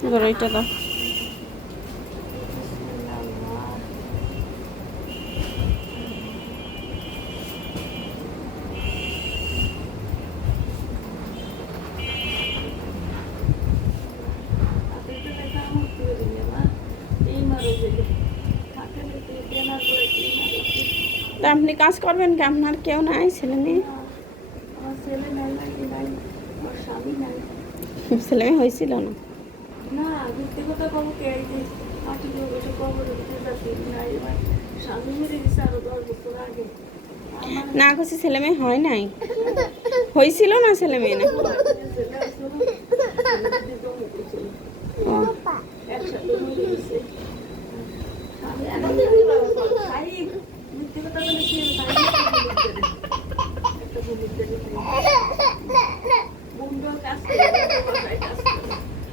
ধরো এটা দাও। তা আপনি কাজ করবেন কি? আপনার কেউ নাই, ছেলে মেয়ে? ছেলে মেয়ে হয়েছিল না? না করছি, ছেলে মেয়ে হয় নাই, হয়েছিল না ছেলে মেয়ে নাকি?